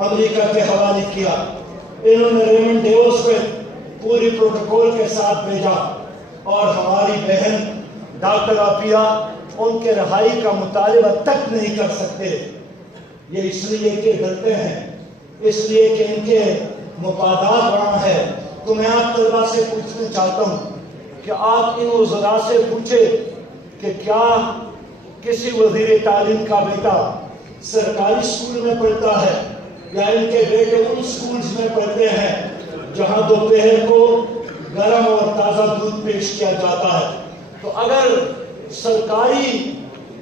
امریکہ کے حوالے کیا. انہوں نے ریمنڈ ڈیوس پہ پوری پروٹوکول کے ساتھ بھیجا اور ہماری بہن ڈاکٹر عافیہ ان کے رہائی کا مطالبہ تک نہیں کر سکتے. یہ اس لیے کہ ڈرتے ہیں، اس لیے کہ ان کے مفادات وہاں ہے. تو میں آپ طلبہ سے پوچھنا چاہتا ہوں کہ آپ ان وزراء سے پوچھے کہ کیا کسی وزیر تعلیم کا بیٹا سرکاری اسکول میں پڑھتا ہے یا ان کے بیٹے ان اسکولز میں پڑھتے ہیں جہاں دوپہر کو گرم اور تازہ دودھ پیش کیا جاتا ہے. تو اگر سرکاری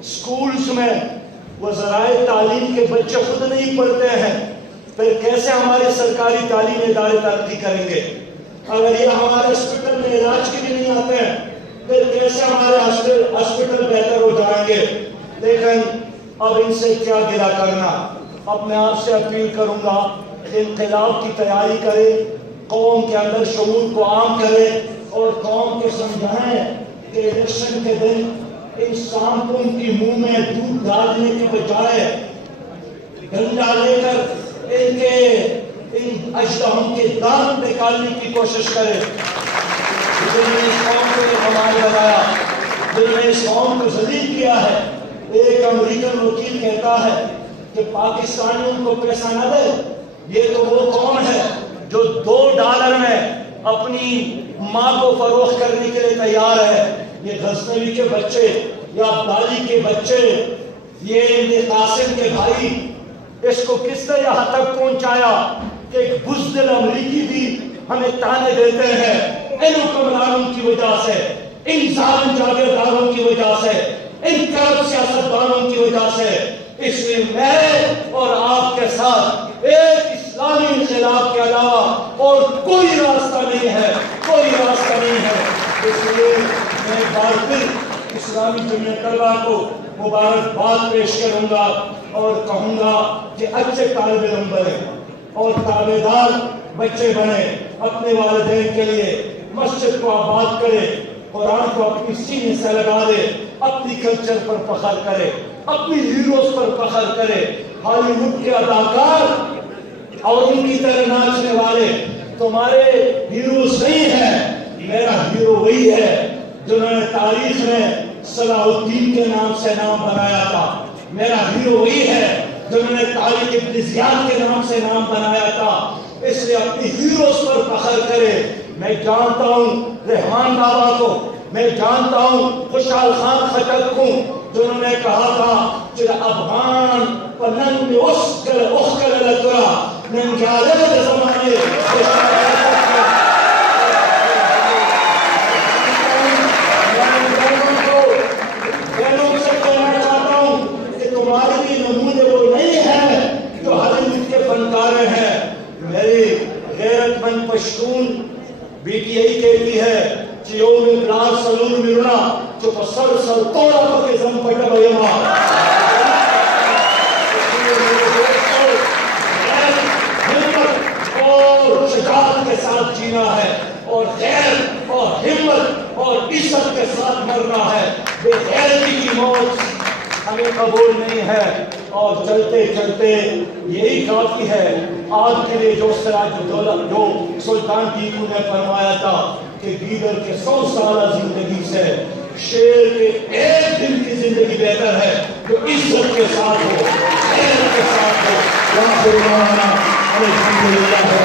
اسکولز میں وزرائے تعلیم کے بچے خود نہیں پڑھتے ہیں پھر کیسے ہمارے سرکاری تعلیمی ادارے ترقی کریں گے؟ اگر یہ ہمارے ہاسپٹل میں علاج کے لیے نہیں آتے ہیں پھر کیسے ہمارے ہاسپٹل بہتر ہو جائیں گے؟ لیکن اب ان سے کیا گلہ کرنا. اب میں آپ سے اپیل کروں گا انقلاب کی تیاری کرے، قوم کے اندر شعور کو عام کرے اور قوم کو سمجھائیں کہ الیکشن کے دن ان سانپوں کی منہ میں دودھ ڈالنے کے بجائے ڈنڈا لے کر ان اژدہوں کے دانت نکالنے کی کوشش کرے. جنہوں نے اس قوم کو کمال لگایا، جنہوں نے اس قوم کو ذلیل کیا ہے. ایک امریکن وکیل کہتا ہے کہ پاکستانیوں کو پیسہ نہ دے. یہ تو وہ قوم ہے جو $2 میں اپنی ماں کو فروخت کرنے کے لیے تیار ہے. یہ غزنوی کے بچے یا عبدالی کے بچے، یہ ابن قاسم کے بھائی، اس کو کس نے یہاں تک پہنچایا کہ ایک بزدل امریکی بھی ہمیں تانے دیتے ہیں ان حکمرانوں کی وجہ سے، ان ظالم جاگیرداروں کی وجہ سے، ان کرپٹ سیاستدانوں کی وجہ سے. اس لیے میں اور آپ کے ساتھ ایک اسلامی انقلاب کے علاوہ اور کوئی راستہ نہیں ہے، کوئی راستہ نہیں ہے. اس لیے میں ایک بار پھر اسلامی جمعیت طلبہ کو مبارکباد پیش کروں گا اور کہوں گا کہ اچھے طالب علم بنے اور تابعدار بچے بنے، اپنے والدین کے لیے مسجد کو آباد کرے، قرآن کو اپنی سینے سے لگا دے، اپنی کلچر پر فخر کرے، اپنی ہیروز پر فخر کرے. ہالی ووڈ کے اداکار اور ان کی طرح ناچنے والے تمہارے ہیروز نہیں ہیں. میرا ہیرو وہی ہے جنہوں نے تاریخ میں صلاح الدین کے نام سے نام بنایا تھا. میرا ہیرو وہی ہے جنہوں نے طارق ابن زیاد کے نام سے نام بنایا تھا. اس لیے اپنی ہیروز پر فخر کرے. میں جانتا ہوں رحمان بابا کو، میں جانتا ہوں خوشحال خان خٹک کو جنہوں نے کہا تھا کہ افغان پننگ اسکل اخکل لکرا ننگالے کے زمانے پشتون بیٹی یہی کہتی ہے کہ یوم بلار سلون مرنا جو سر سر توڑا تو کہ زم پٹا بیما. اور شجاعت کے ساتھ جینا ہے اور غیر اور ہمت اور عزت کے ساتھ مرنا ہے. بے غیرتی کی موت ہمیں قبول نہیں ہے. اور چلتے چلتے یہی کافی ہے آج کے لیے جو سراج الدولہ جو سلطان ٹیپو نے فرمایا تھا کہ گیدڑ کے 100 سالہ زندگی سے شیر کے ایک دن کی زندگی بہتر ہے جو عزت کے ساتھ ہو، خیر کے ساتھ ہو. الحمدللہ